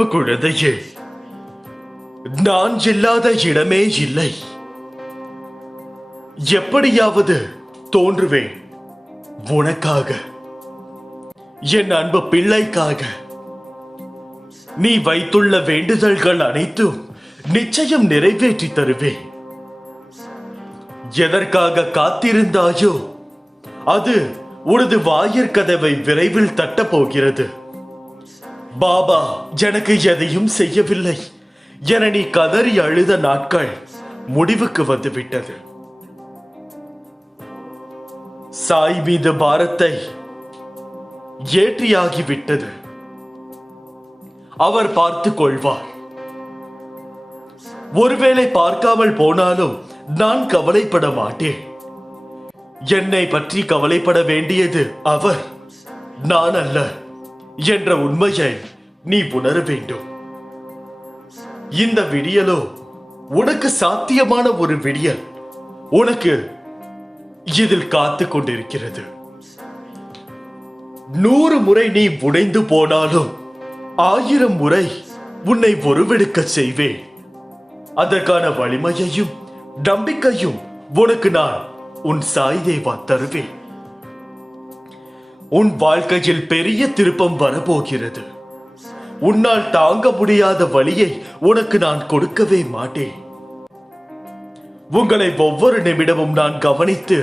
அன்பு குழந்தையே, நான் இல்லாத இடமே இல்லை. எப்படியாவது தோன்றுவேன் உனக்காக, என் அன்பு பிள்ளைக்காக. நீ வைத்துள்ள வேண்டுதல்கள் அனைத்தும் நிச்சயம் நிறைவேற்றி தருவேன். எதற்காக காத்திருந்தாயோ அது உனது வாயிற்கதவை விரைவில் தட்டப் போகிறது. பாபா எனக்கு எதையும் செய்யவில்லை என நீ கதறி அழுத நாட்கள் முடிவுக்கு வந்துவிட்டது. சாய் மீது பாரத்தை ஏற்றியாகிவிட்டது. அவர் பார்த்துக் கொள்வார். ஒருவேளை பார்க்காமல் போனாலும் நான் கவலைப்பட மாட்டேன். என்னை பற்றி கவலைப்பட வேண்டியது அவர், நான் அல்ல என்ற உண்மையை நீ உணர வேண்டும். இந்த விடியலோ உனக்கு சாத்தியமான ஒரு விடியல் உனக்கு இதில் காத்து கொண்டிருக்கிறது. 100 முறை நீ உடைந்து போனாலும் 1000 முறை உன்னை ஒருவெடுக்க செய்வேன். அதற்கான வலிமையையும் நம்பிக்கையும் உனக்கு நான் உன் சாய் தேவா தருவேன். உன் வாழ்க்கையில் பெரிய திருப்பம் வரப்போகிறது. உன்னால் தாங்க முடியாத வலியை உனக்கு நான் கொடுக்கவே மாட்டேன். உங்களை ஒவ்வொரு நிமிடமும் நான் கவனித்து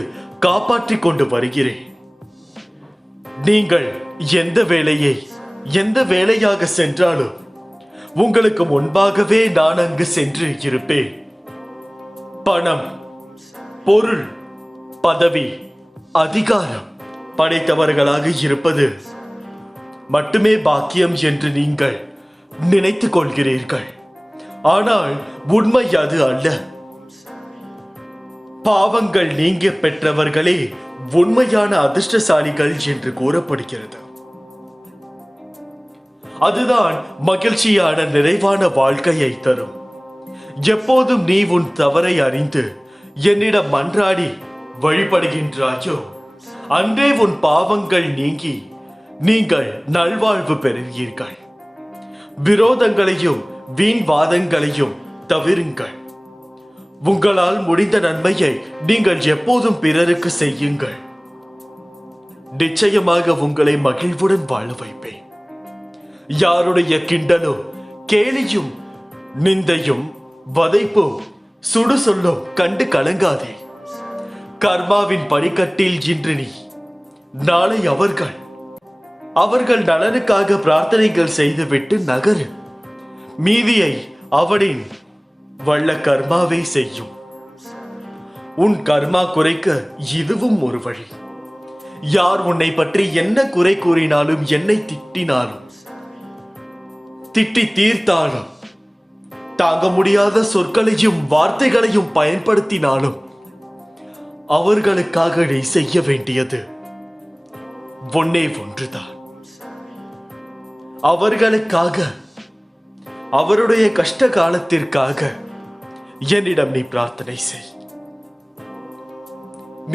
காப்பாற்றிக் கொண்டு வருகிறேன். நீங்கள் எந்த வேலையாக சென்றாலும் உங்களுக்கு முன்பாகவே நான் அங்கு சென்று இருப்பேன். பணம், பொருள், பதவி, அதிகாரம் படைத்தவர்களாக இருப்பது மட்டுமே பாக்கியம் என்று நீங்கள் நினைத்துக் கொள்கிறீர்கள். ஆனால் உண்மை அது அல்ல. பாவங்கள் நீங்க பெற்றவர்களே உண்மையான அதிர்ஷ்டசாலிகள் என்று கூறப்படுகிறது. அதுதான் மகிழ்ச்சியான நிறைவான வாழ்க்கையை தரும். எப்போதும் நீ உன் தவறை அறிந்து என்னிடம் மன்றாடி வழிபடுகின்றாயோ அன்றே உன் பாவங்கள் நீங்கி நீங்கள் நல்வாழ்வு பெறுவீர்கள். விரோதங்களையும் வீண் வாதங்களையும் தவிருங்கள். உங்களால் முடிந்த நன்மையை நீங்கள் எப்போதும் பிறருக்கு செய்யுங்கள். நிச்சயமாக உங்களை மகிழ்வுடன் வாழ வைப்பேன். யாருடைய கிண்டலும் கேலியும் நிந்தையும் வதைப்பும் சுடு சொல்லும் கண்டு கலங்காதே. கர்மாவின் படிக்கட்டில் இன்று நீ, நாளை அவர்கள் நலனுக்காக பிரார்த்தனைகள் செய்துவிட்டு நகரு. மீதியை அவனின் வல்ல கர்மாவே செய்யும். உன் கர்மா குறைக்க இதுவும் ஒரு வழி. யார் உன்னை பற்றி என்ன குறை கூறினாலும், என்னை திட்டினாலும், திட்டி தீர்த்தாலும், தாங்க முடியாத சொற்களையும் வார்த்தைகளையும் பயன்படுத்தினாலும் அவர்களுக்காக நீ செய்ய வேண்டியது ஒன்னே ஒன்றுதான். அவர்களுக்காக, அவருடைய கஷ்ட காலத்திற்காக என்னிடம் நீ பிரார்த்தனை செய்.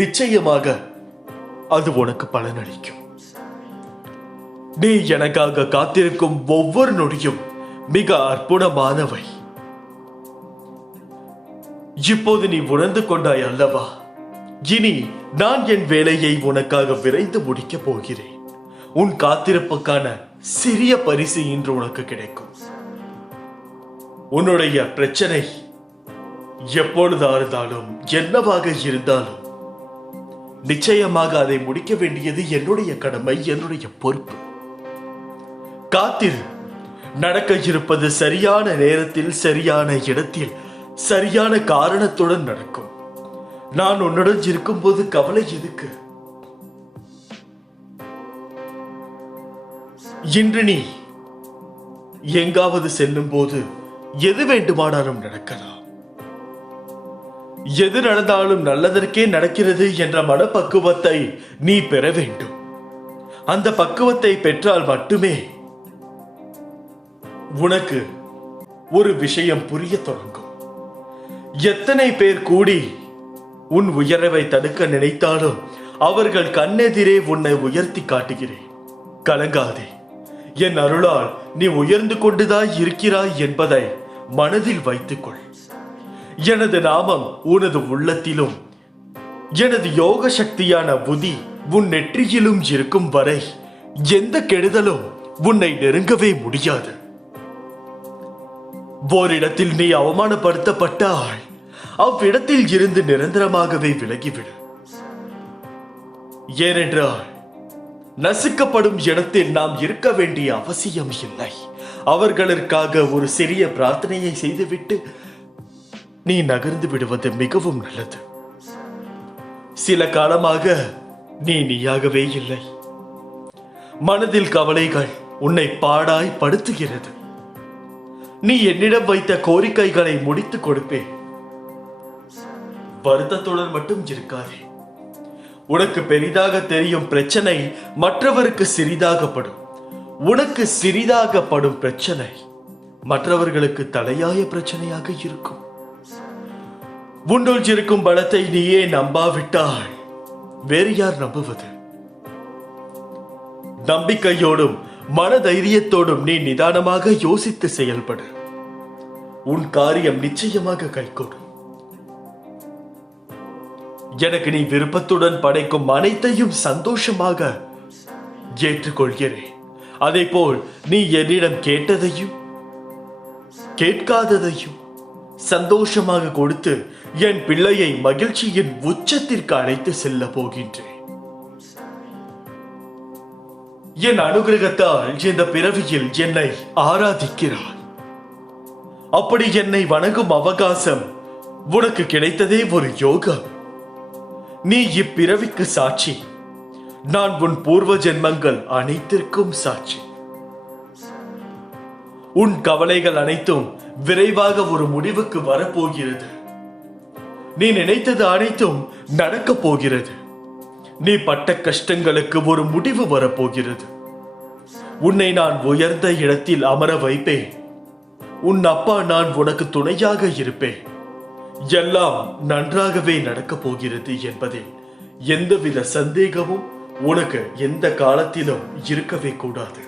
நிச்சயமாக அது உனக்கு பலனளிக்கும். நீ எனக்காக காத்திருக்கும் ஒவ்வொரு நொடியும் மிக அற்புதமானவை. இப்போது நீ உணர்ந்து கொண்டாய் அல்லவா? இனி நான் என் வேலையை உனக்காக விரைந்து முடிக்கப் போகிறேன். உன் காத்திருப்புக்கான சிறிய பரிசு இன்று உனக்கு கிடைக்கும். உன்னுடைய பிரச்சனை எப்பொழுதா இருந்தாலும், என்னவாக இருந்தாலும், நிச்சயமாக அதை முடிக்க வேண்டியது என்னுடைய கடமை, என்னுடைய பொறுப்பு. காத்திரு. நடக்க இருப்பது சரியான நேரத்தில், சரியான இடத்தில், சரியான காரணத்துடன் நடக்கும். நான் உன்னுடன் இருக்கும்போது கவலை எதுக்கு? இன்று நீ எங்காவது செல்லும் போது எது வேண்டுமானாலும் நடக்கலாம். எது நடந்தாலும் நல்லதற்கே நடக்கிறது என்ற மனப்பக்குவத்தை நீ பெற வேண்டும். அந்த பக்குவத்தை பெற்றால் மட்டுமே உனக்கு ஒரு விஷயம் புரிய தொடங்கும். எத்தனை பேர் கூடி உன் உயர்வை தடுக்க நினைத்தாலும் அவர்கள் கண்ணெதிரே உன்னை உயர்த்தி காட்டுகிறேன். கலங்காதே. என் அருளால் நீ உயர்ந்து கொண்டுதான் இருக்கிறாய் என்பதை மனதில் வைத்துக்கொள். எனது நாமம் உனது உள்ளத்திலும் எனது யோக சக்தியான புதி உன் நெற்றியிலும் இருக்கும் வரை எந்த கெடுதலும் உன்னை நெருங்கவே முடியாது. ஓரிடத்தில் நீ அவமானப்படுத்தப்பட்டால் அவ்விடத்தில் இருந்து நிரந்தரமாகவே விலகிவிடு. ஏனென்றால் நசுக்கப்படும் இடத்தில் நாம் இருக்க வேண்டிய அவசியம் இல்லை. அவர்களுக்காக ஒரு சிறிய பிரார்த்தனையை செய்துவிட்டு நீ நகர்ந்து விடுவது மிகவும் நல்லது. சில காலமாக நீ நீயாகவே இல்லை. மனதில் கவலைகள் உன்னை பாடாய் படுத்துகிறது. நீ என்னிடம் வைத்த கோரிக்கைகளை முடித்துக் கொடுப்பேன். வருத்தத்துடன் மட்டும் இருக்காதே. உனக்கு பெரிதாக தெரியும் பிரச்சனை மற்றவருக்கு சிறிதாகப்படும். உனக்கு சிறிதாகப்படும் பிரச்சனை மற்றவர்களுக்கு தலையாய பிரச்சனையாக இருக்கும். உன்னுள் இருக்கும் பலத்தை நீயே நம்பாவிட்டால் வேறு யார் நம்புவது? நம்பிக்கையோடும் மனதைரியத்தோடும் நீ நிதானமாக யோசித்து செயல்படு. உன் காரியம் நிச்சயமாக கைகூடும். எனக்கு நீ விருப்பத்துடன் படைக்கும் அனைத்தையும் சந்தோஷமாக ஏற்றுக்கொள்கிறேன். அதே போல் நீ என்னிடம் கேட்டதையும் கேட்காததையும் சந்தோஷமாக கொடுத்து என் பிள்ளையை மகிழ்ச்சியின் உச்சத்திற்கு அழைத்து செல்ல போகின்றேன். என் அனுகிரகத்தால் இந்த பிறவியில் என்னை ஆராதிக்கிறார். அப்படி என்னை வணங்கும் அவகாசம் உனக்கு கிடைத்ததே ஒரு யோகம். நீ இப்பிறவிக்கு சாட்சி. நான் உன் பூர்வ ஜென்மங்கள் அனைத்திற்கும் சாட்சி. உன் கவலைகள் அனைத்தும் விரைவாக ஒரு முடிவுக்கு வரப்போகிறது. நீ நினைத்தது அனைத்தும் நடக்கப் போகிறது. நீ பட்ட கஷ்டங்களுக்கு ஒரு முடிவு வரப்போகிறது. உன்னை நான் உயர்ந்த இடத்தில் அமர வைப்பேன். உன் அப்பா நான் உனக்கு துணையாக இருப்பேன். எல்லாம் நன்றாகவே நடக்கப் போகிறது என்பதில் எந்தவித சந்தேகமும் உனக்கு எந்த காலத்திலும் இருக்கவே கூடாது.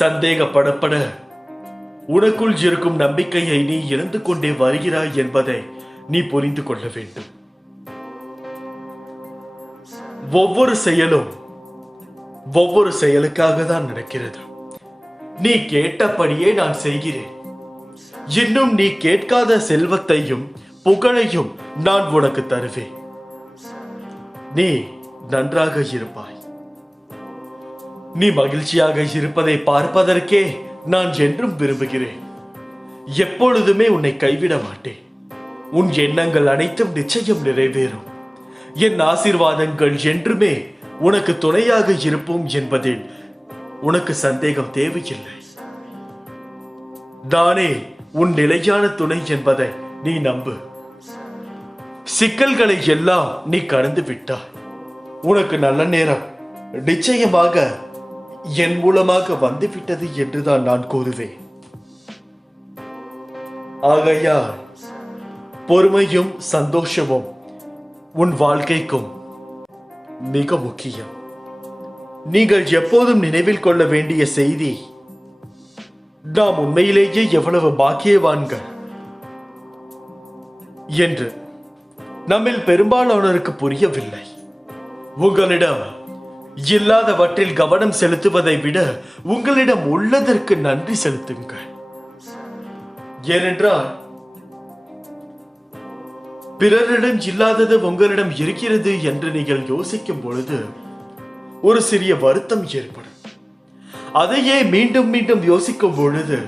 சந்தேகப்படப்பட உனக்குள் இருக்கும் நம்பிக்கையை நீ இழந்து கொண்டே வருகிறாய் என்பதை நீ புரிந்து கொள்ள வேண்டும். ஒவ்வொரு செயலும் ஒவ்வொரு செயலுக்காக தான் நடக்கிறது. நீ கேட்டபடியே நான் செய்கிறேன். இன்னும் நீ கேட்காத செல்வத்தையும் புகழையும் நான் உனக்கு தருவேன். நீ நன்றாக இருப்பாய். நீ மகிழ்ச்சியாக இருப்பதை பார்ப்பதற்கே நான் என்றும் விரும்புகிறேன். எப்பொழுதுமே உன்னை கைவிட மாட்டேன். உன் எண்ணங்கள் அனைத்தும் நிச்சயம் நிறைவேறும். என் ஆசீர்வாதங்கள் என்றுமே உனக்கு துணையாக இருப்போம் என்பதில் உனக்கு சந்தேகம் தேவையில்லை. நானே உன் நிலையான துணை என்பதை நீ நம்பு. சிக்கல்களை எல்லாம் நீ கடந்து விட்டாய். உனக்கு நல்ல நேரம் நிச்சயமாக என் மூலமாக வந்துவிட்டது என்றுதான் நான் கூறுவேன். ஆகையால் பொறுமையும் சந்தோஷமும் உன் வாழ்க்கைக்கும் மிக முக்கியம். நீங்கள் எப்போதும் நினைவில் கொள்ள வேண்டிய செய்தி, நாம் உண்மையிலேயே எவ்வளவு பாக்கியவான்கள் என்று நம்மில் பெரும்பாலானோருக்கு புரியவில்லை. உங்களிடம் இல்லாதவற்றில் கவனம் செலுத்துவதை விட உங்களிடம் உள்ளதற்கு நன்றி செலுத்துங்கள். ஏனென்றால் பிறரிடம் இல்லாதது உங்களிடம் இருக்கிறது என்று நீங்கள் யோசிக்கும் பொழுது ஒரு சிறிய வருத்தம் ஏற்படும். அதையே மீண்டும் மீண்டும் யோசிக்கும் பொழுது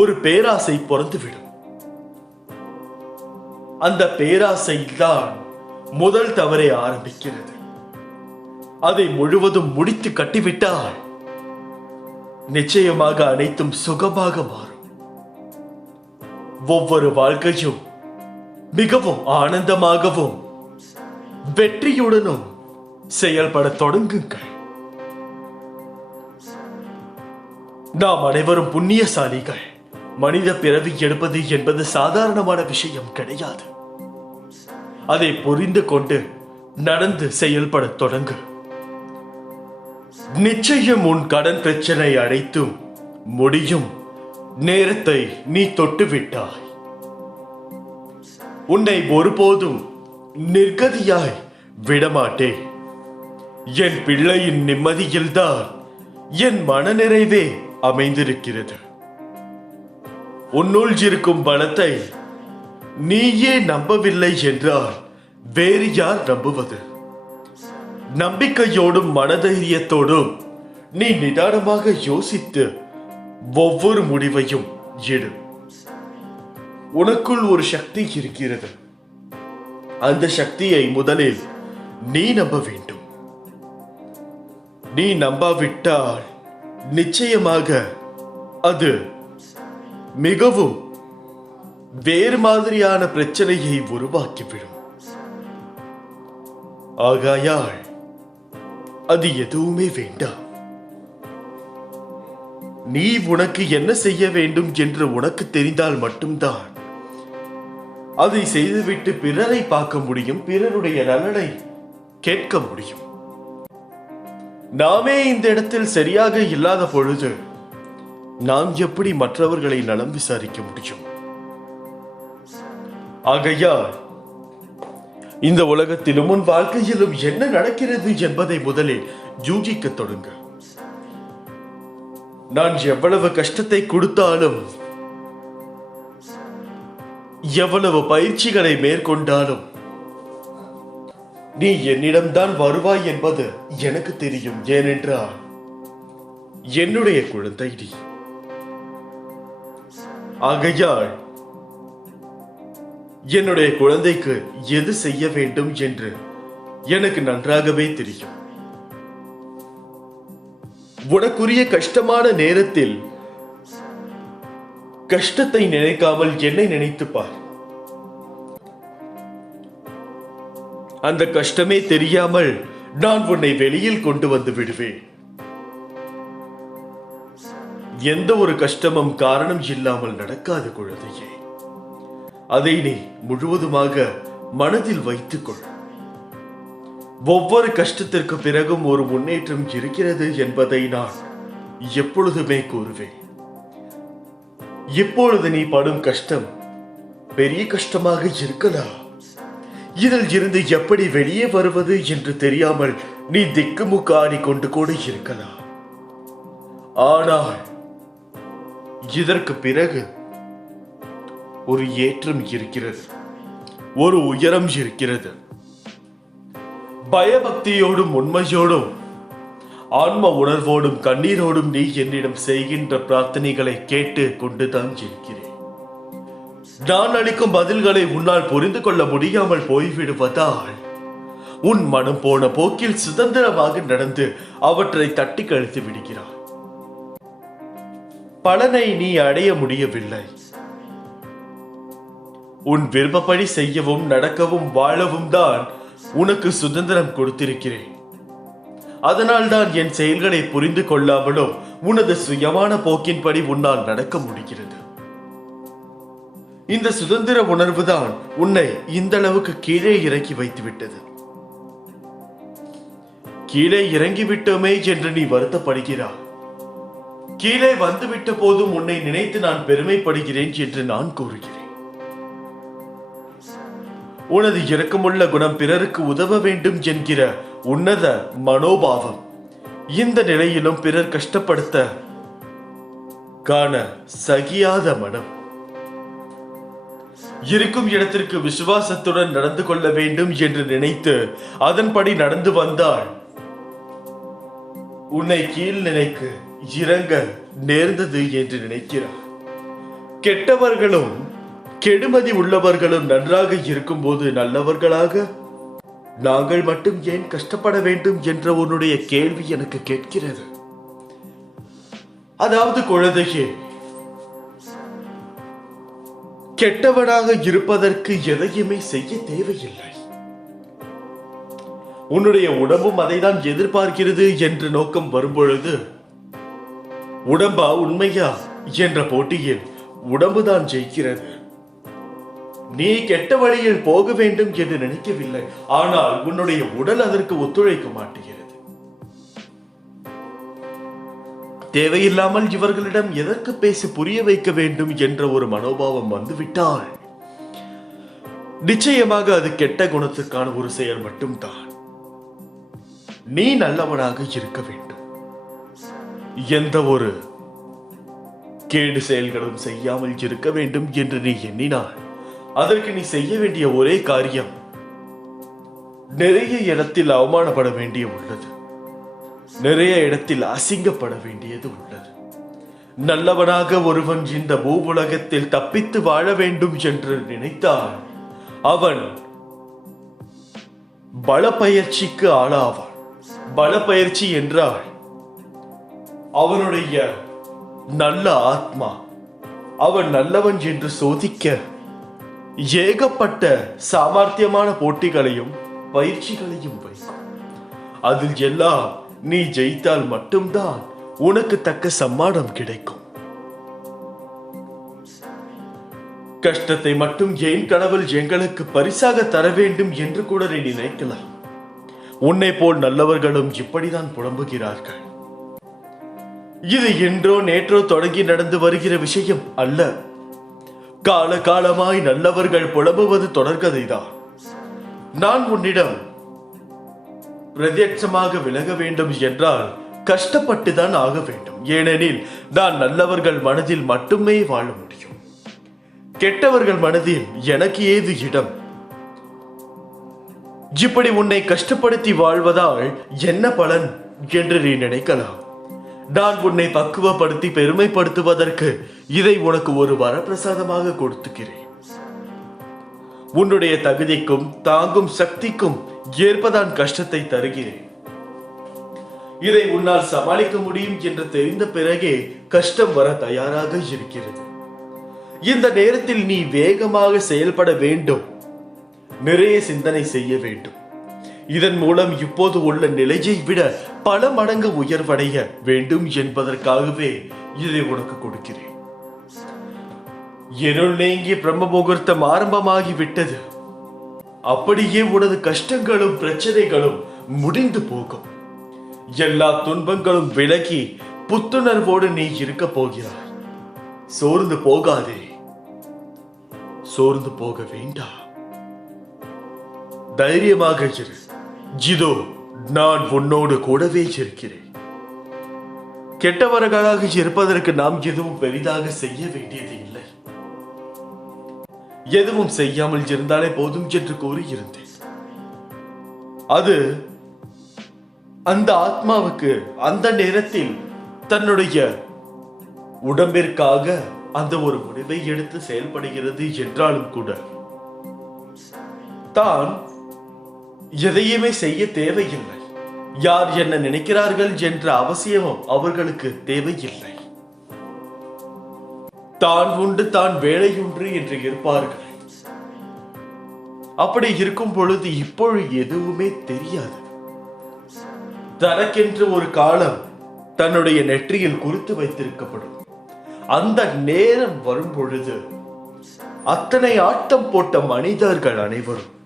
ஒரு பேராசை பிறந்துவிடும். அந்த பேராசை தான் முதல் தவறை ஆரம்பிக்கிறது. அதை முழுவதும் முடித்து கட்டிவிட்டால் நிச்சயமாக அனைத்தும் சுகமாக மாறும். ஒவ்வொரு வாழ்க்கையும் மிகவும் ஆனந்தமாகவும் வெற்றியுடனும் செயல்பட தொடங்குங்கள். நாம் அனைவரும் புண்ணியசாலிகள். மனித பிறவி எடுப்பது என்பது சாதாரணமான விஷயம் கிடையாது. அதை புரிந்து கொண்டு நடந்து செயல்பட தொடங்கு. நிச்சயம் உன் கடன் பிரச்சனை அனைத்தும் முடியும் நேரத்தை நீ தொட்டுவிட்டாய். உன்னை ஒருபோதும் நிர்கதியாய் விடமாட்டேன். என் பிள்ளையின் நிம்மதியில்தான் என் மனநிறைவே அமைந்திருக்கிறது. உன்னுள் இருக்கும் பலத்தை நீயே நம்பவில்லை என்றால் வேறு யார் நம்புவது? நம்பிக்கையோடும் மனதைரியத்தோடும் நீ நிதானமாக யோசித்து ஒவ்வொரு முடிவையும் எடு. உனக்குள் ஒரு சக்தி இருக்கிறது. அந்த சக்தியை முதலில் நீ நம்ப வேண்டும். நீ நம்பாவிட்டால் நிச்சயமாக அது மிகவும் வேறு மாதிரியான பிரச்சனையை உருவாக்கிவிடும். ஆகையால் அது எதுவுமே வேண்டாம். நீ உனக்கு என்ன செய்ய வேண்டும் என்று உனக்கு தெரிந்தால் மட்டும்தான் அதை செய்துவிட்டு பிறரை பார்க்க முடியும், பிறருடைய நலனை கேட்க முடியும். நாமே இந்த இடத்தில் சரியாக இல்லாத பொழுது நாம் எப்படி மற்றவர்களை நலம் விசாரிக்க முடியும்? ஆகையால் இந்த உலகத்திலும் உன் வாழ்க்கையிலும் என்ன நடக்கிறது என்பதை முதலில் யூகிக்க தொடங்க. நான் எவ்வளவு கஷ்டத்தை கொடுத்தாலும், எவ்வளவு பயிற்சிகளை மேற்கொண்டாலும் நீ என்னிடம்தான் வருவாய் என்பது எனக்கு தெரியும். ஏனென்றால் என்னுடைய குழந்தை நீ. ஆகையால் என்னுடைய குழந்தைக்கு எது செய்ய வேண்டும் என்று எனக்கு நன்றாகவே தெரியும். உனக்குரிய கஷ்டமான நேரத்தில் கஷ்டத்தை நினைக்காமல் என்னை நினைத்துப்பார். அந்த கஷ்டமே தெரியாமல் நான் உன்னை வெளியில் கொண்டு வந்து விடுவேன். எந்த ஒரு கஷ்டமும் காரணம் இல்லாமல் நடக்காது குழந்தையே. அதை நீ முழுவதுமாக மனதில் வைத்துக்கொள். ஒவ்வொரு கஷ்டத்திற்கு பிறகும் ஒரு முன்னேற்றம் இருக்கிறது என்பதை நான் எப்பொழுதுமே கூறுவேன். இப்பொழுது நீ படும் கஷ்டம் பெரிய கஷ்டமாக இருக்கலாம். இதில் இருந்து எப்படி வெளியே வருவது என்று தெரியாமல் நீ திக்குமுக்காடி கொண்டு கூட இருக்கலாம். ஆனால் இதற்கு பிறகு ஒரு ஏற்றம் இருக்கிறது, ஒரு உயரம் இருக்கிறது. பயபக்தியோடும் உண்மையோடும் ஆன்ம உணர்வோடும் கண்ணீரோடும் நீ என்னிடம் செய்கின்ற பிரார்த்தனைகளை கேட்டு கொண்டுதான் இருக்கிறேன். நான் அளிக்கும் பதில்களை உன்னால் புரிந்து கொள்ள முடியாமல் போய்விடுவதால் உன் மனம் போன போக்கில் சுதந்திரமாக நடந்து அவற்றை தட்டி கழித்து விடுகிறாய். பலனை நீ அடைய முடியவில்லை. உன் விருப்பப்படி செய்யவும் நடக்கவும் வாழவும் தான் உனக்கு சுதந்திரம் கொடுத்திருக்கிறேன். அதனால் தான் என் செயல்களை புரிந்து கொள்ளாமலும் உனது சுயமான போக்கின்படி உன்னால் நடக்க முடிகிறது. இந்த சுதந்திர உணர்வு தான் உன்னை இந்த அளவுக்கு கீழே இறக்கி வைத்து விட்டது. கீழே இறங்கிவிட்டோமே என்று நீ வருத்தப்படுகிறாய். கீழே வந்துவிட்ட போதும் உன்னை நினைத்து நான் பெருமைப்படுகிறேன் என்று நான் கூறுகிறேன். உனது இரக்கமுள்ள குணம், பிறருக்கு உதவ வேண்டும் என்கிற உன்னத மனோபாவம், இந்த நிலையிலும் பிறர் கஷ்டப்படுத்த காண சகியாத மனம், இருக்கும் இடத்திற்கு விசுவாசத்துடன் நடந்து கொள்ள வேண்டும் என்று நினைத்து அதன்படி நடந்து வந்தால் உன்னை கீழ் நிலைக்கு இறங்க நேர்ந்தது என்று நினைக்கிறார். கெட்டவர்களும் கெடுமதி உள்ளவர்களும் நன்றாக இருக்கும் போது நல்லவர்களாக நாங்கள் மட்டும் ஏன் கஷ்டப்பட வேண்டும் என்ற உன்னுடைய கேள்வி எனக்கு கேட்கிறது. அதாவது குழந்தையே, கெட்டவனாக இருப்பதற்கு எதையுமே செய்ய தேவையில்லை. உன்னுடைய உடம்பும் அதை தான் எதிர்பார்க்கிறது என்ற நோக்கம் வரும்பொழுது, உடம்பா உண்மையா என்ற போட்டியில் உடம்புதான் ஜெயிக்கிறது. நீ கெட்ட வழியில் போக வேண்டும் என்று நினைக்கவில்லை, ஆனால் உன்னுடைய உடல் அதற்கு ஒத்துழைக்க மாட்டேங்கிறது. தேவையில்லாமல் இவர்களிடம் எதற்கு பேசி புரிய வைக்க வேண்டும் என்ற ஒரு மனோபாவம் வந்துவிட்டால் நிச்சயமாக அது கெட்ட குணத்துக்கான ஒரு செயல் மட்டும்தான். நீ நல்லவனாக இருக்க வேண்டும். எந்த ஒரு கேடு செயல்களும் செய்யாமல் இருக்க வேண்டும் என்று நீ எண்ணினால் அதற்கு நீ செய்ய வேண்டிய ஒரே காரியம் நிறைய இடத்தில் அவமானப்பட வேண்டிய உள்ளது, நிறைய இடத்தில் அசிங்கப்பட வேண்டியது உள்ளது. நல்லவனாக ஒருவன் இந்த பூவுலகத்தில் தப்பித்து வாழ வேண்டும் என்று நினைத்தால் அவன் பல பயிற்சிக்கு ஆளாவான். பல பயிற்சி என்றால் அவனுடைய நல்ல ஆத்மா அவன் நல்லவன் என்று சோதிக்க ஏகப்பட்ட சாமர்த்தியமான போட்டிகளையும் பயிற்சிகளையும் வைக்கும். அதில் எல்லாம் நீ ஜெயித்தால் மட்டும்தான் உனக்கு தக்க சம்மானம் கிடைக்கும். கஷ்டத்தை மட்டும் ஏன் கடவுள் எங்களுக்கு பரிசாக தர வேண்டும் என்று கூட நீ நினைக்கலாம். உன்னை போல் நல்லவர்களும் இப்படிதான் புலம்புகிறார்கள். இது என்றோ நேற்றோ தொடங்கி நடந்து வருகிற விஷயம் அல்ல. கால காலமாய் நல்லவர்கள் புலம்புவது தொடர்கதைதான். நான் உன்னிடம் பிரத்யட்சமாக விலக வேண்டும் என்றால் கஷ்டப்பட்டுதான் ஆக வேண்டும். ஏனெனில் நான் நல்லவர்கள் மனதில் மட்டுமே வாழ முடியும். கெட்டவர்கள் மனதில் எனக்கு ஏது இடம்? இப்படி உன்னை கஷ்டப்படுத்தி வாழ்வதால் என்ன பலன் என்று நீ நினைக்கலாம். நான் உன்னை பக்குவப்படுத்தி பெருமைப்படுத்துவதற்கு இதை உனக்கு ஒரு வரப்பிரசாதமாக கொடுத்துக்கிறேன். உன்னுடைய தகுதிக்கும் தாங்கும் சக்திக்கும் ஏற்பதான் கஷ்டத்தை தருகிறேன். இதை உன்னால் சமாளிக்க முடியும் என்று தெரிந்த பிறகே கஷ்டம் வர தயாராக இருக்கிறது. இந்த நேரத்தில் நீ வேகமாக செயல்பட வேண்டும், நிறைய சிந்தனை செய்ய வேண்டும். இதன் மூலம் இப்போது உள்ள நிலையை விட பல மடங்கு உயர்வடைய வேண்டும் என்பதற்காகவே இதை உனக்கு கொடுக்கிறேன். இருள் நீங்கி பிரம்ம முகூர்த்தம் ஆரம்பமாகிவிட்டது. அப்படியே உனது கஷ்டங்களும் பிரச்சனைகளும் முடிந்து போகும். எல்லா துன்பங்களும் விலகி புத்துணர்வோடு நீ இருக்க போகிறாய். சோர்ந்து போகாதே, சோர்ந்து போக வேண்டாம். தைரியமாக இரு. இதோ நான் உன்னோடு கூடவே இருக்கிறேன். கெட்டவர்களாக இருப்பதற்கு நாம் எதுவும் பெரிதாக செய்ய வேண்டியது இல்லை. எதுவும் செய்யாமல் இருந்தாலே போதும் என்று கூறியிருந்தேன். அது அந்த ஆத்மாவுக்கு அந்த நேரத்தில் தன்னுடைய உடம்பிற்காக அந்த ஒரு முடிவை எடுத்து செயல்படுகிறது என்றாலும் கூட தான் எதையுமே செய்ய தேவையில்லை. யார் என்ன நினைக்கிறார்கள் என்ற அவசியமும் அவர்களுக்கு தேவையில்லை. தான் உண்டு தான் வேலையுண்டு என்று இருப்பார்கள். அப்படி இருக்கும் பொழுது இப்பொழுது எதுவுமே தெரியாது. தனக்கென்று ஒரு காலம் தன்னுடைய நெற்றியில் குறித்து வைத்திருக்கப்படும். அந்த நேரம் வரும் பொழுது அத்தனை ஆட்டம் போட்ட மனிதர்கள் அனைவரும்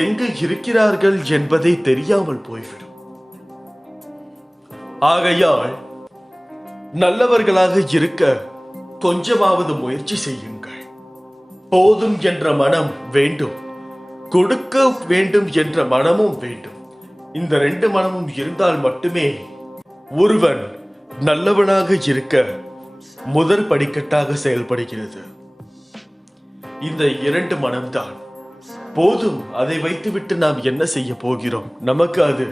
எங்கு இருக்கிறார்கள் என்பதை தெரியாமல் போய்விடும். ஆகையால் நல்லவர்களாக இருக்க கொஞ்சமாவது முயற்சி செய்யுங்கள். போதும் என்ற மனம் வேண்டும், கொடுக்க வேண்டும் என்ற மனமும் வேண்டும். இந்த ரெண்டு மனமும் இருந்தால் மட்டுமே ஒருவன் நல்லவனாக இருக்க முதல் படிக்கட்டாக செயல்படுகிறது. இந்த இரண்டு மனம்தான் போதும். அதை வைத்துவிட்டு நாம் என்ன செய்ய போகிறோம், நமக்கு அது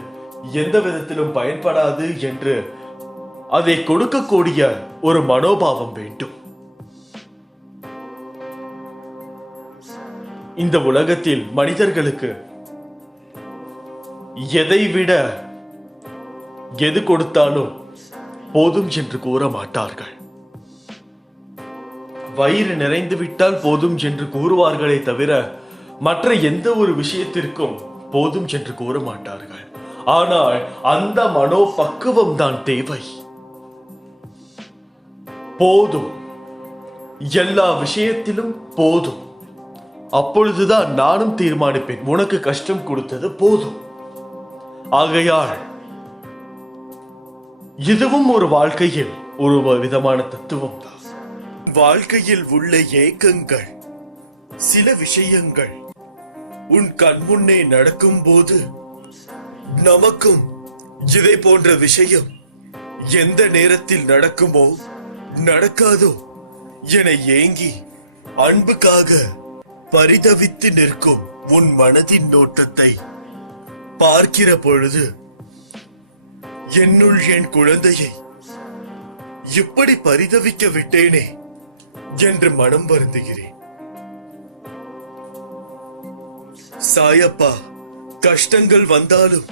எந்த விதத்திலும் பயன்படாது என்று அதை கொடுக்கக்கூடிய ஒரு மனோபாவம் வேண்டும். இந்த உலகத்தில் மனிதர்களுக்கு எதை விட எது கொடுத்தாலும் போதும் என்று கூற மாட்டார்கள். வயிறு நிறைந்து விட்டால் போதும் என்று கூறுவார்களே தவிர மற்ற எந்த ஒரு விஷயத்திற்கும் போதும் என்று கூற மாட்டார்கள். ஆனால் அந்த மனோபக்குவம் தான் தேவை. போதும், எல்லா விஷயத்திலும் போதும். அப்பொழுதுதான் நானும் தீர்மானிப்பேன், உனக்கு கஷ்டம் கொடுத்தது போதும். ஆகையால் இதுவும் ஒரு வாழ்க்கையில் ஒரு விதமான தத்துவம் தான். வாழ்க்கையில் உள்ள ஏக்கங்கள், சில விஷயங்கள் உன் கண்முன்னே நடக்கும் போது நமக்கும் இதை போன்ற விஷயம் எந்த நேரத்தில் நடக்குமோ நடக்காதோ என ஏங்கி அன்புக்காக பரிதவித்து நிற்கும் உன் மனதின் நோட்டத்தை பார்க்கிற பொழுது என்னுள் என் குழந்தையை இப்படி பரிதவிக்க விட்டேனே என்று மனம் வருந்துகிறேன். சாயப்பா, கஷ்டங்கள் வந்தாலும்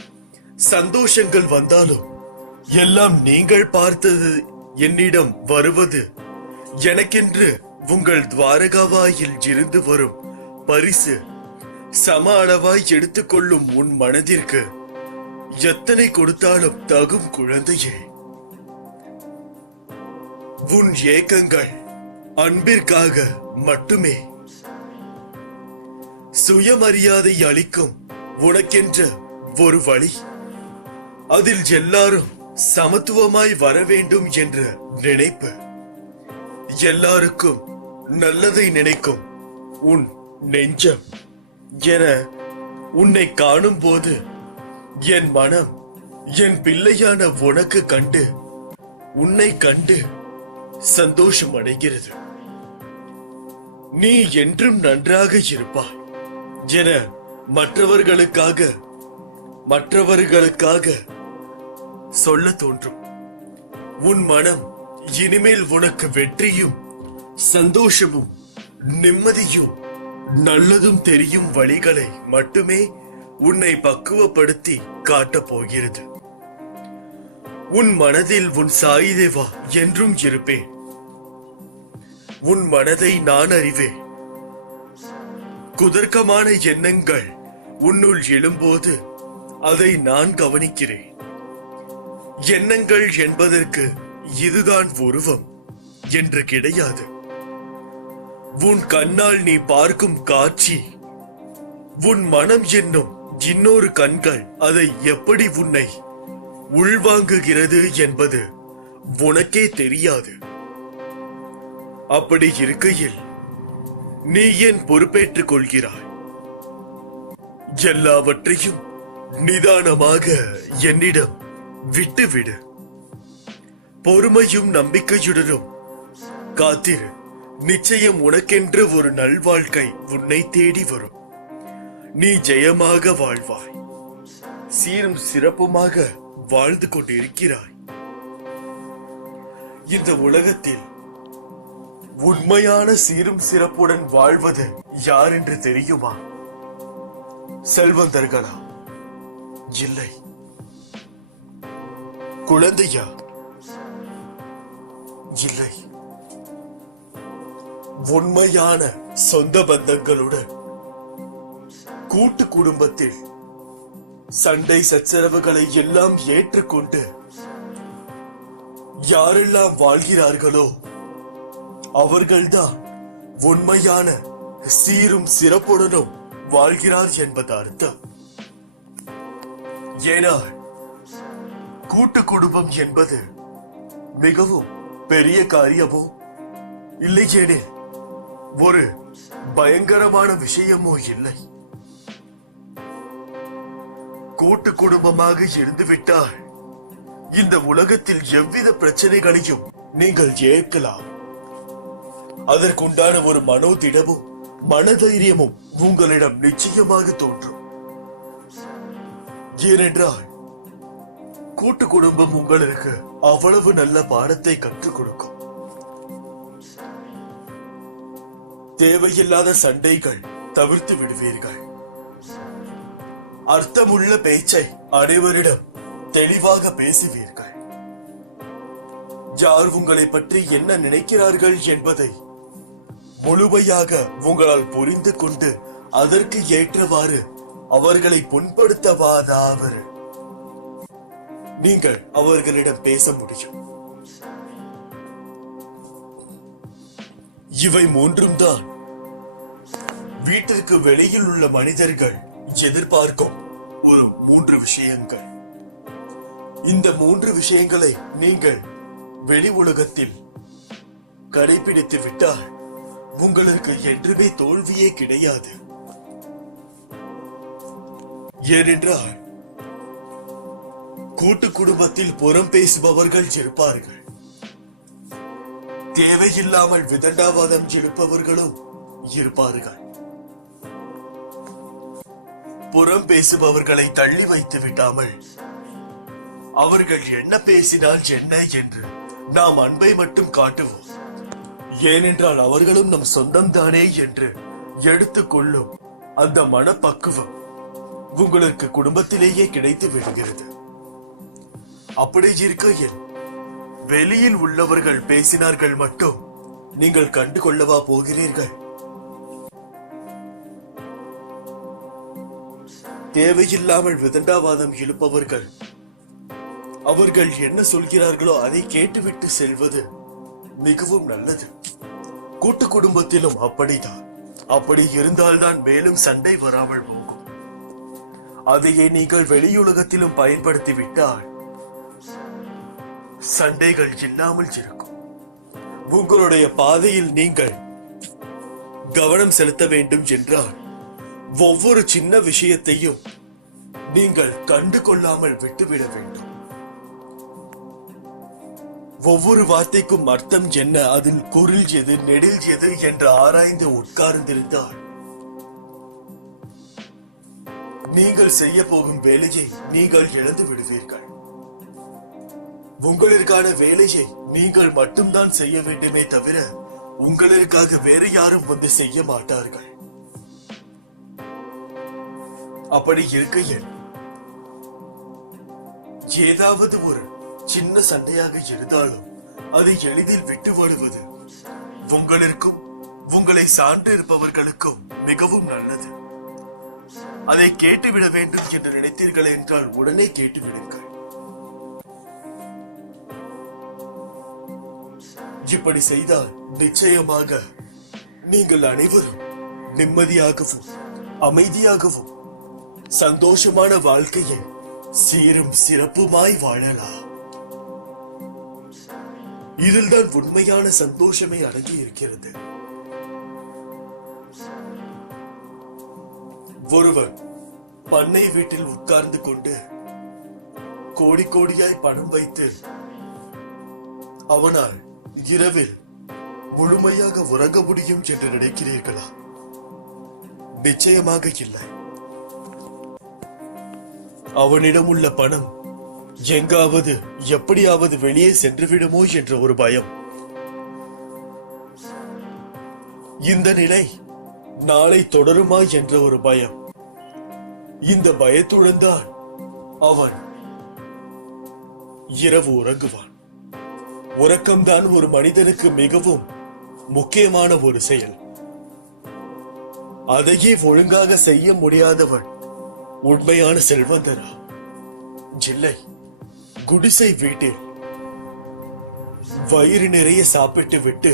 சந்தோஷங்கள் வந்தாலும் எல்லாம் நீங்கள் பார்த்தது என்னிடம் வருவது எனக்கென்று உங்கள் துவாரகாவாயில் இருந்து வரும் பரிசு சம அளவாய் எடுத்துக்கொள்ளும் உன் மனதிற்கு எத்தனை கொடுத்தாலும் தகும் குழந்தையே. உன் ஏக்கங்கள் அன்பிற்காக மட்டுமே. சுயமரியாதை அளிக்கும் உனக்கென்ற ஒரு வழி, அதில் எல்லாரும் சமத்துவமாய் வர வேண்டும் என்ற நினைப்பு, எல்லாருக்கும் நல்லதை நினைக்கும் உன் நெஞ்சம் என உன்னை காணும் போது என் மனம் என் பிள்ளையான உனக்கு கண்டு உன்னை கண்டு சந்தோஷம் அடைகிறது. நீ என்றும் நன்றாக இருப்பாய் என மற்றவர்களுக்காக சொல்ல தோன்றும். உன் மனம் இனிமேல் உனக்கு வெற்றியும் சந்தோஷமும் நிம்மதியும் நல்லதும் தெரியும் வழிகளை மட்டுமே உன்னை பக்குவப்படுத்தி காட்டப் போகிறது. உன் மனதில் உன் சாய் தேவா என்றும் இருப்பேன். உன் மனதை நான் அறிவேன். குதர்க்கமான எண்ணங்கள் உன்னுள் எழும்போது அதை நான் கவனிக்கிறேன். எண்ணங்கள் என்பதற்கு இதுதான் உருவம் என்று கிடையாது. உன் கண்ணால் நீ பார்க்கும் காட்சி, உன் மனம் என்னும் இன்னொரு கண்கள் அதை எப்படி உன்னை உள்வாங்குகிறது என்பது உனக்கே தெரியாது. அப்படி இருக்கையில் நீ ஏன் பொறுப்பேற்றுக் கொள்கிறாய்? எல்லாவற்றையும் நிதானமாக என்னிடம் விட்டுவிடு. பொறுமையும் நம்பிக்கையுடனும் காத்திரு. நிச்சயம் உனக்கென்று ஒரு நல்வாழ்க்கை உன்னை தேடி வரும். நீ ஜெயமாக வாழ்வாய். சீரும் சிறப்புமாக வாழ்ந்து கொண்டிருக்கிறாய். இந்த உலகத்தில் உண்மையான சீரும் சிறப்புடன் வாழ்வது யார் என்று தெரியுமா? செல்வந்தர்களா? இல்லை. குழந்தையா? இல்லை. உண்மையான சொந்த பந்தங்களுடன் கூட்டு குடும்பத்தில் சண்டை சச்சரவுகளை எல்லாம் ஏற்றுக்கொண்டு யாரெல்லாம் வாழ்கிறார்களோ அவர்கள்தான் உண்மையான சீரும் சிறப்புடனும் வாழ்கிறார் என்பது அர்த்தம். ஏனால் கூட்டு குடும்பம் என்பது மிகவும் பெரிய காரியமோ இல்லையேனே ஒரு பயங்கரமான விஷயமோ இல்லை. கூட்டு குடும்பமாக இருந்துவிட்டால் இந்த உலகத்தில் எவ்வித பிரச்சனைகளையும் நீங்கள் ஏற்கலாம். அதற்குண்டான ஒரு மனோதிடமும் மனதைரியமும் உங்களிடம் நிச்சயமாக தோன்றும். ஏனென்றால் கூட்டு குடும்பம் உங்களுக்கு அவ்வளவு நல்ல பாடத்தை கற்றுக் கொடுக்கும். தேவையில்லாத சண்டைகள் தவிர்த்து விடுவீர்கள். அர்த்தமுள்ள பேச்சை அனைவரிடம் தெளிவாக பேசுவீர்கள். யார் உங்களை பற்றி என்ன நினைக்கிறார்கள் என்பதை முழுமையாக உங்களால் புரிந்து கொண்டு அதற்கு ஏற்றவாறு அவர்களை புண்படுத்தவாதாவது நீங்கள் அவர்களிடம் பேச முடியும். இவை மூன்றும் தான் வீட்டிற்கு வெளியில் உள்ள மனிதர்கள் எதிர்பார்க்கும் ஒரு 3 விஷயங்கள். இந்த 3 விஷயங்களை நீங்கள் வெளி உலகத்தில் கடைபிடித்து விட்டால் உங்களுக்கு என்றுமே தோல்வியே கிடையாது. ஏனென்றால் கூட்டு குடும்பத்தில் புறம் பேசுபவர்கள் இருப்பார்கள், தேவையில்லாமல் விதண்டாவாதம் எழுப்பவர்களும் இருப்பார்கள். புறம் பேசுபவர்களை தள்ளி வைத்து விட்டாமல் அவர்கள் என்ன பேசினால் என்ன என்று நாம் அன்பை மட்டும் காட்டுவோம். ஏனென்றால் அவர்களும் நம் சொந்தம் தானே என்று எடுத்துக்கொள்ளும் அந்த மனப்பக்குவம் உங்களுக்கு குடும்பத்திலேயே கிடைத்து விடுகிறது. அப்படி இருக்கையில் வெளியில் உள்ளவர்கள் பேசினார்கள் மட்டும் நீங்கள் கண்டு கொள்ளவா போகிறீர்கள்? தேவையில்லாமல் விதண்டாவாதம் இழுப்பவர்கள் அவர்கள் என்ன சொல்கிறார்களோ அதை கேட்டுவிட்டு செல்வது மிகவும் நல்லது. கூட்டு குடும்பத்திலும் அப்படிதான். அப்படி இருந்தால்தான் மேலும் சண்டை வராமல் போகும். அதையே நீங்கள் வெளியுலகத்திலும் பயன்படுத்தி விட்டால் சண்டைகள் இல்லாமல் இருக்கும். உங்களுடைய பாதையில் நீங்கள் கவனம் செலுத்த வேண்டும் என்றால் ஒவ்வொரு சின்ன விஷயத்தையும் நீங்கள் கண்டு கொள்ளாமல் விட்டுவிட வேண்டும். ஒவ்வொரு வார்த்தைக்கும் அர்த்தம் என்ன, அதில் குரில் எது நெடில் எது என்று ஆராய்ந்து உட்கார்ந்திருந்தால் நீங்கள் செய்ய போகும் வேலையை நீங்கள் இழந்து விடுவீர்கள். உங்களுக்கான வேலையை நீங்கள் மட்டும்தான் செய்ய வேண்டுமே தவிர உங்களுக்காக வேற யாரும் வந்து செய்ய மாட்டார்கள். அப்படி இருக்கையில் ஏதாவது ஒரு சின்ன சண்டையாக இருந்தாலும் அதை எளிதில் விட்டு விடுவது உங்களுக்கும் உங்களை சார்ந்து இருப்பவர்களுக்கும் மிகவும் நல்லது. அதை கேட்டுவிட வேண்டும் என்று நினைத்தீர்கள் என்றால் உடனே கேட்டுவிடுங்கள். இப்படி செய்தால் நிச்சயமாக நீங்கள் அனைவரும் நிம்மதியாகவும் அமைதியாகவும் சந்தோஷமான வாழ்க்கையை சீரும் சிறப்புமாய் வாழலாம். இதில்தான் உண்மையான சந்தோஷமே அடங்கி இருக்கிறது. ஒருவன் பண்ணை வீட்டில் உட்கார்ந்து கொண்டு கோடி கோடியாய் பணம் வைத்து அவனால் இரவில் முழுமையாக உறங்க முடியும் என்று நினைக்கிறீர்களா? நிச்சயமாக இல்லை. அவனிடம் உள்ள பணம் எங்காவது எப்படியாவது வெளியே சென்றுவிடுமோ என்ற ஒரு பயம். இந்த நிலை நாளை தொடருமா என்ற ஒரு பயம். இந்த பயத்துடன் தான் அவன் இரவு உறங்குவான். உறக்கம்தான் ஒரு மனிதனுக்கு மிகவும் முக்கியமான ஒரு செயல். அதையே ஒழுங்காக செய்ய முடியாதவன் உண்மையான செல்வந்தரா? இல்லை. குடிசை வீட்டில் வயிறு நிறைய சாப்பிட்டு விட்டு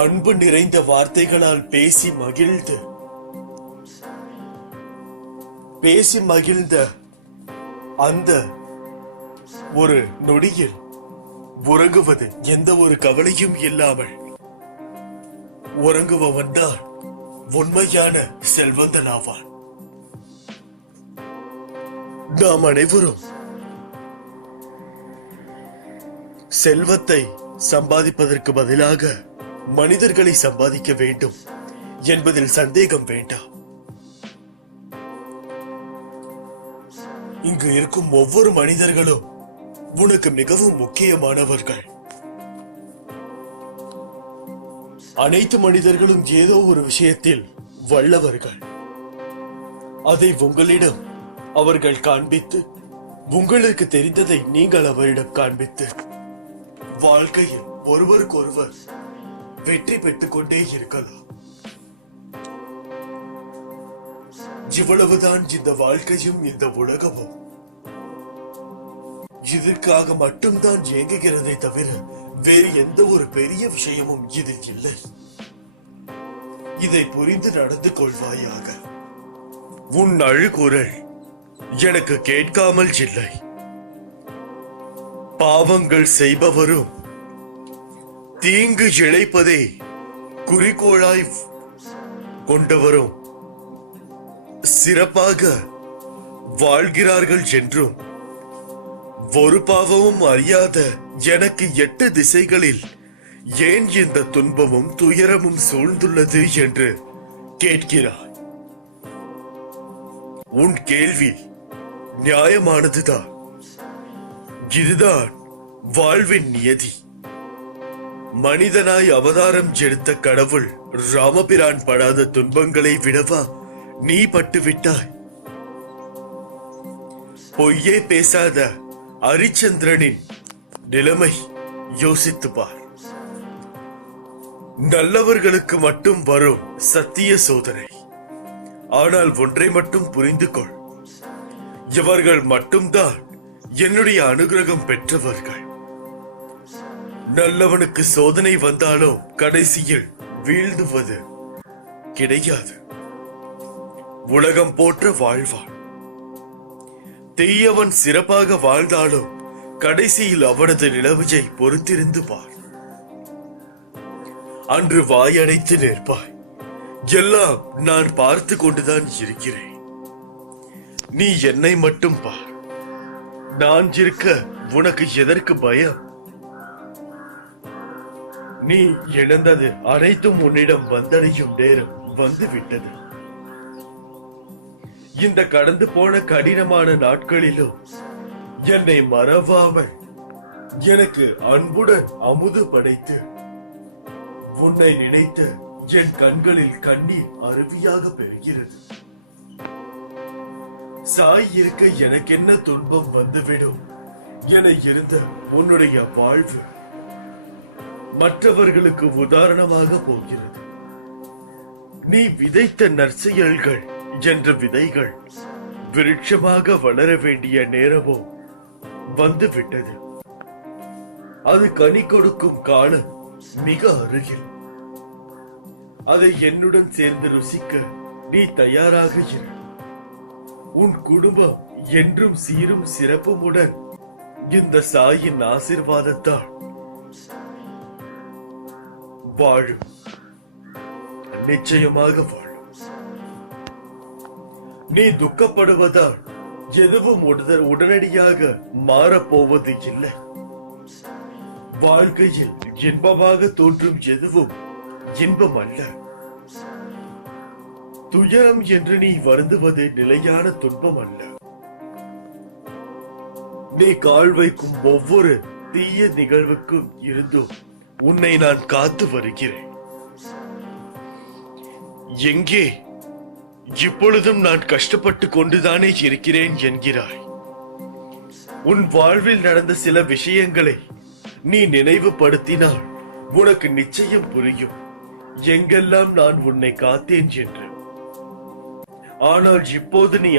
அன்பு நிறைந்த வார்த்தைகளால் பேசி மகிழ்ந்த அந்த ஒரு நொடியில் உறங்குவது எந்த ஒரு கவலையும் இல்லாமல் உறங்குபவன் தான் உண்மையான செல்வந்தன் ஆவான். நாம் அனைவரும் செல்வத்தை சம்பாதிப்பதற்கு பதிலாக மனிதர்களை சம்பாதிக்க வேண்டும் என்பதில் சந்தேகம் வேண்டாம். இங்கு இருக்கும் ஒவ்வொரு மனிதர்களும் உனக்கு மிகவும் முக்கியமானவர்கள். அனைத்து மனிதர்களும் ஏதோ ஒரு விஷயத்தில் வல்லவர்கள். அதை உங்களிடம் அவர்கள் காண்பித்து, உங்களுக்கு தெரிந்ததை நீங்கள் அவரிடம் காண்பித்து, வாழ்க்கையில் ஒருவருக்கொருவர் வெற்றி பெற்றுக் கொண்டே இருக்கலாம். இவ்வளவுதான் இந்த வாழ்க்கையும் இந்த உலகமும். இதற்காக மட்டும்தான் இயங்குகிறதே தவிர வேறு எந்த ஒரு பெரிய விஷயமும் இதில் இல்லை. இதை புரிந்து நடந்து கொள்வாயாக. உன் அழுகுரல் எனக்கு கேட்காமல் இல்லை. பாவங்கள் செய்பவரும் தீங்கு இழைப்பதே குறிக்கோளாய் கொண்டவரும் சிறப்பாக வாழ்கிறார்கள் என்றும், ஒரு பாவமும் அறியாத எனக்கு 8 திசைகளில் ஏன் இந்த துன்பமும் துயரமும் சூழ்ந்துள்ளது என்று கேட்கிறாய். உன் கேள்வி நியாயமானதுதான். இதுதான் வாழ்வின் நியதி. மனிதனாய் அவதாரம் எடுத்த கடவுள் ராமபிரான் படாத துன்பங்களை விடவா நீ பட்டுவிட்டாய்? பொய்யே பேசாத ஹரிச்சந்திரனின் நிலைமை யோசித்து பார். நல்லவர்களுக்கு மட்டும் வரும் சத்திய சோதனை. ஆனால் ஒன்றை மட்டும் புரிந்து கொள், இவர்கள் மட்டும்தான் என்னுடைய அனுகிரகம் பெற்றவர்கள். நல்லவனுக்கு சோதனை வந்தாலும் கடைசியில் வீழ்ந்துவது கிடையாது. உலகம் போற்ற வாழ்வான். தீயவன் சிறப்பாக வாழ்ந்தாலும் கடைசியில் அவனது நிலைமையை பொறுத்திருந்து பார். அன்று வாயடைத்து நிற்பாய். எல்லாம் நான் பார்த்து கொண்டுதான் இருக்கிறேன். நீ என்னை மட்டும் பார். நான் இருக்க உனக்கு எதற்கு பயம்? நீ இழந்தது அனைத்தும் உன்னிடம் வந்தடையும் நேரம் வந்துவிட்டது. இந்த கடந்து போன கடினமான நாட்களிலும் என்னை மறவாமல் எனக்கு அன்புடன் அமுது படைத்து உன்னை நினைத்து என் கண்களில் கண்ணீர் அருவியாக பெறுகிறது. சாய் இருக்க எனக்கு என்ன துன்பம் வந்துவிடும் என இருந்த உன்னுடைய வாழ்வு மற்றவர்களுக்கு உதாரணமாக போகிறது. நீ விதைத்த நற்செயல்கள் என்ற விதைகள் விருட்சமாக வளர வேண்டிய நேரமோ வந்துவிட்டது. அது கனி கொடுக்கும் காலம் மிக அருகில். அதை என்னுடன் சேர்ந்து ருசிக்க நீ தயாராக இரு. உன் குடும்பம் என்றும் சீரும் சிறப்புமுடன் இந்த சாயின் ஆசீர்வாதத்தால் வாழும். நிச்சயமாக வாழும். நீ துக்கப்படுவதால் எதுவும் உடனடியாக மாறப்போவது இல்லை. வாழ்க்கையில் இன்பமாக தோன்றும் எதுவும் இன்பம் அல்ல. துயரம் என்று நீ வருந்துவது நிலையான துன்பம் அல்ல. நீ கால் வைக்கும் ஒவ்வொரு தீய நிகழ்வுக்கும் இருந்தும் உன்னை நான் காத்து வருகிறேன். எங்கே இப்பொழுதும் நான் கஷ்டப்பட்டு கொண்டுதானே இருக்கிறேன் என்கிறாய். உன் வாழ்வில் நடந்த சில விஷயங்களை நீ நினைவுபடுத்தினால் உனக்கு நிச்சயம் புரியும் எங்கெல்லாம் நான் உன்னை காத்தேன் என்று. ஆனால் இப்போது நீ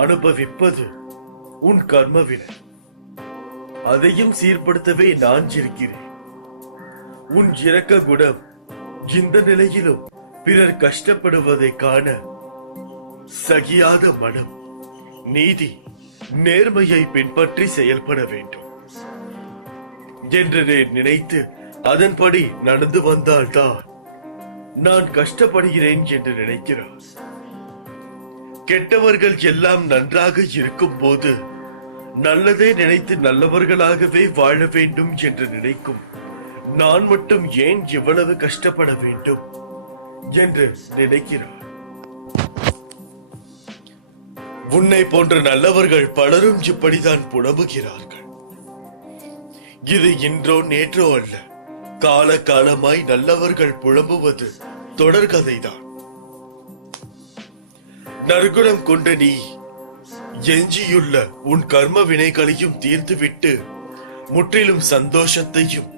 அனுபவிப்பது உன் கர்மவினை. அதையும் சீர்படுத்தவே நான் இருக்கிறேன். உன் இரக்க குணம் இந்த நிலையிலும் பிறர் கஷ்டப்படுவதை காண சகியாத மனம், நீதி, நேர்மையை பின்பற்றி செயல்பட வேண்டும் என்று நினைத்து அதன்படி நடந்து வந்தால்தான் நான் கஷ்டப்படுகிறேன் என்று நினைக்கிறார். கெட்டவர்கள் எல்லாம் நன்றாக இருக்கும் போது நல்லதே நினைத்து நல்லவர்களாகவே வாழ வேண்டும் என்று நினைக்கும் நான் மட்டும் ஏன் இவ்வளவு கஷ்டப்பட வேண்டும் என்று நினைக்கிறார். உன்னை போன்ற நல்லவர்கள் பலரும் இப்படிதான் புலம்புகிறார்கள். இது இன்றோ நேற்றோ அல்ல. கால காலமாய் நல்லவர்கள் புலம்புவது தொடர்கதைதான். நற்குணம் கொண்ட நீ எஞ்சியுள்ள உன் கர்ம வினைகளையும் தீர்த்துவிட்டு முற்றிலும் சந்தோஷத்தையும்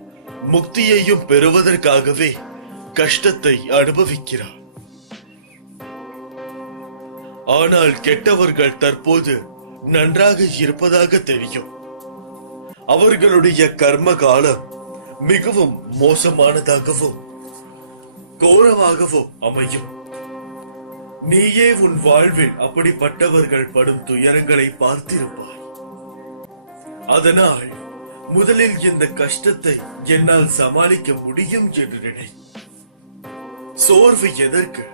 முக்தியையும் பெறுவதற்காகவே கஷ்டத்தை அனுபவிக்கிறார். ஆனால் கெட்டவர்கள் தற்போது நன்றாக இருப்பதாக தெரியும். அவர்களுடைய கர்ம காலம் மிகவும் மோசமானதாகவும் கோரமாகவும் அமையும். நீயே உன் வாழ்வில் அப்படிப்பட்டவர்கள் படும் துயரங்களை பார்த்திருப்பாய். அதனால் முதலில் இந்த கஷ்டத்தை என்னால் சமாளிக்க முடியும் என்று நினை. சோர்வு எதற்கு?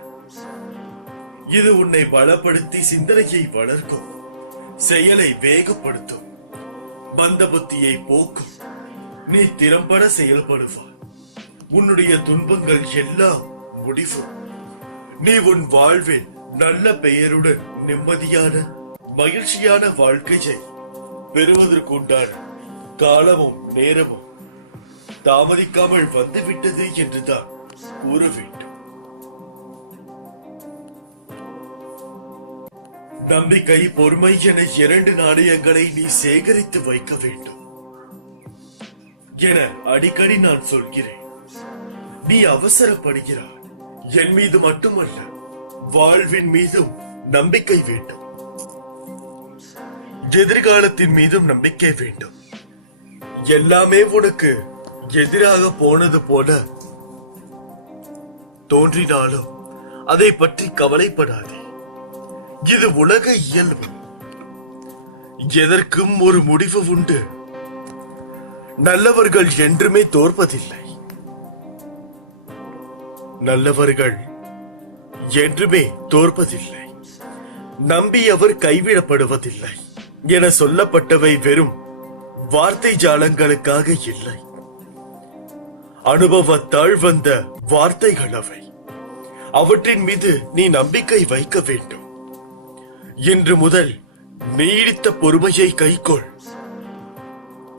இது உன்னை பலப்படுத்தி சிந்தனையை வளர்க்கும், செயலை வேகப்படுத்தும், மந்த புத்தியை போக்கும். நீ திறம்பட செயல்படுவாய். உன்னுடைய துன்பங்கள் எல்லாம் முடிவு. நீ உன் வாழ்வில் நல்ல பெயருடன் நிம்மதியான மகிழ்ச்சியான வாழ்க்கையை பெறுவதற்குண்டான காலமும் நேரமும் தாமதிக்காமல் வந்துவிட்டது என்றுதான் கூற வேண்டும். நம்பிக்கை, பொறுமை என 2 நாணயங்களை நீ சேகரித்து வைக்க வேண்டும் என அடிக்கடி நான் சொல்கிறேன். நீ அவசரப்படுகிறாய். என் மீது மட்டுமல்ல, வாழ்வின் மீதும் நம்பிக்கை வேண்டும். எதிர்காலத்தின் மீதும் நம்பிக்கை வேண்டும். எல்லாமே உனக்கு எதிராக போனது போல தோன்றினாலும் அதை பற்றி கவலைப்படாதே. இது உலக இயல்பு. எதற்கும் ஒரு முடிவு உண்டு. நல்லவர்கள் என்றுமே தோற்பதில்லை. நல்லவர்கள் என்றுமே தோற்பதில்லை. நம்பியவர் கைவிடப்படுவதில்லை என சொல்லப்பட்டவை வெறும் வார்த்தை ஜாலங்களுக்காக இல்லை. அனுபவத்தால் வந்த வார்த்தைகள் அவை. அவற்றின் மீது நீ நம்பிக்கை வைக்க வேண்டும். இன்று முதல் நீடித்த பொறுமையை கைக்கொள்.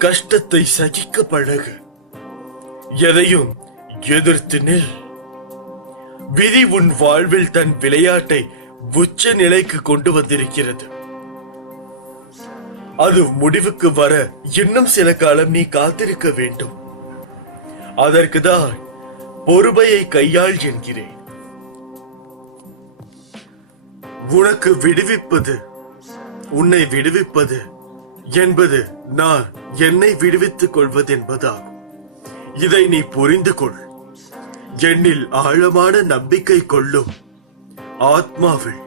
கஷ்டத்தை சகிக்க பழகு. எதையும் எதிர்த்து நில். விதி உன் வாழ்வில் தன் விளையாட்டை உச்ச நிலைக்கு கொண்டு வந்திருக்கிறது. அது முடிவுக்கு வர இன்னும் சில காலம் நீ காத்திருக்க வேண்டும். அதற்குதான் பொறுமையை கையாள் என்கிறேன். உனக்கு விடுவிப்பது, உன்னை விடுவிப்பது என்பது நான் என்னை விடுவித்துக் கொள்வது என்பதாகும். இதை நீ புரிந்து கொள். என்னில் ஆழமான நம்பிக்கை கொள்ளும் ஆத்மாவில்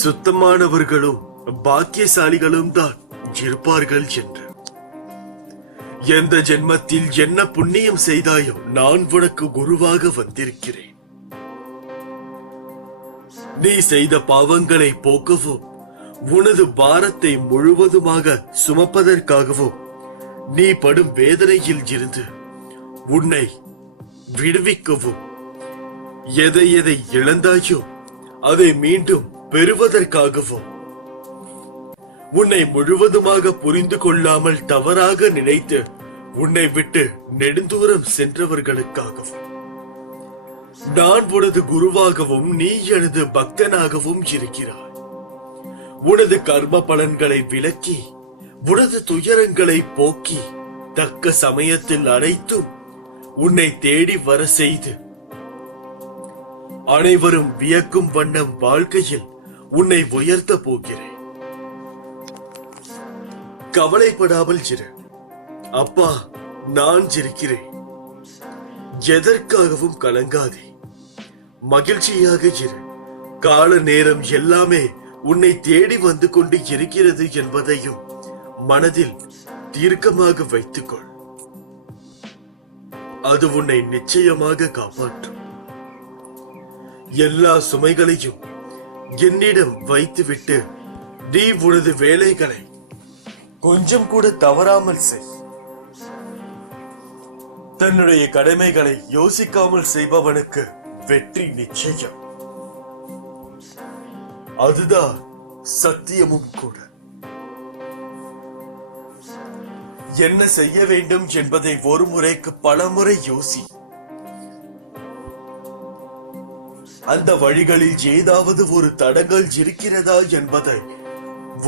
சுத்தமானவர்களும் பாக்கியசாலிகளும் தான் இருப்பார்கள் என்று. எந்த ஜென்மத்தில் என்ன புண்ணியம் செய்தாயோ நான் உனக்கு குருவாக வந்திருக்கிறேன். நீ செய்த பாவங்களை போக்கவோ உனது பாரத்தை முழுவதுமாக சுமப்பதற்காகவோ நீ படும் வேதனையில் இருந்து உன்னை விடுவிக்கவும், எதை எதை இழந்தாயோ அதை மீண்டும் பெறுவதற்காகவோ, உன்னை முழுவதுமாக புரிந்து கொள்ளாமல் தவறாக நினைத்து உன்னை விட்டு நெடுந்தூரம் சென்றவர்களுக்காகவும் நான் உனது குருவாகவும் நீ எனது பக்தனாகவும் இருக்கிறாய். உனது கர்ம பலன்களை விலக்கி உனது துயரங்களை போக்கி தக்க சமயத்தில் அனைத்தும் உன்னை தேடி வர செய்து அனைவரும் வியக்கும் வண்ணம் வாழ்க்கையில் உன்னை உயர்த்த போகிறேன். கவலைப்படாமல் இரு. அப்பா, நான் இருக்கிறேன். எதற்காகவும் கலங்காதே. மகிழ்ச்சியாக இரு. கால நேரம் எல்லாமே உன்னை தேடி வந்து கொண்டு இருக்கிறது என்பதையும் மனதில் தீர்க்கமாக வைத்துக்கொள். அது உன்னை நிச்சயமாக காப்பாற்றும். எல்லா சுமைகளையும் என்னிடம் வைத்துவிட்டு நீ உனது வேலைகளை கொஞ்சம் கூட தவறாமல் செய். தன்னுடைய கடமைகளை யோசிக்காமல் செய்பவனுக்கு வெற்றி நிச்சயம். அதுதான் சத்தியமும் கூட. என்ன செய்ய வேண்டும் என்பதை ஒரு முறைக்கு பல முறை யோசி. அந்த வழிகளில் ஏதாவது ஒரு தடங்கள் இருக்கிறதா என்பதை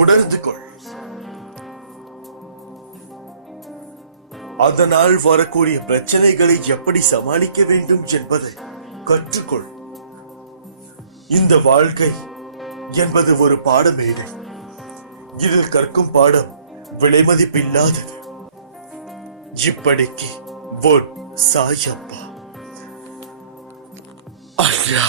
உணர்ந்து கொள். அதனால் வரக்கூடிய பிரச்சனைகளை எப்படி சமாளிக்க வேண்டும் என்பதை கற்றுக்கொள். இந்த வாழ்க்கை என்பது ஒரு பாடமேடை. இதில் கற்கும் பாடம் விலைமதிப்பில்லாதது. இப்படிக்கு பொன் சாயப்பா. ஐயா.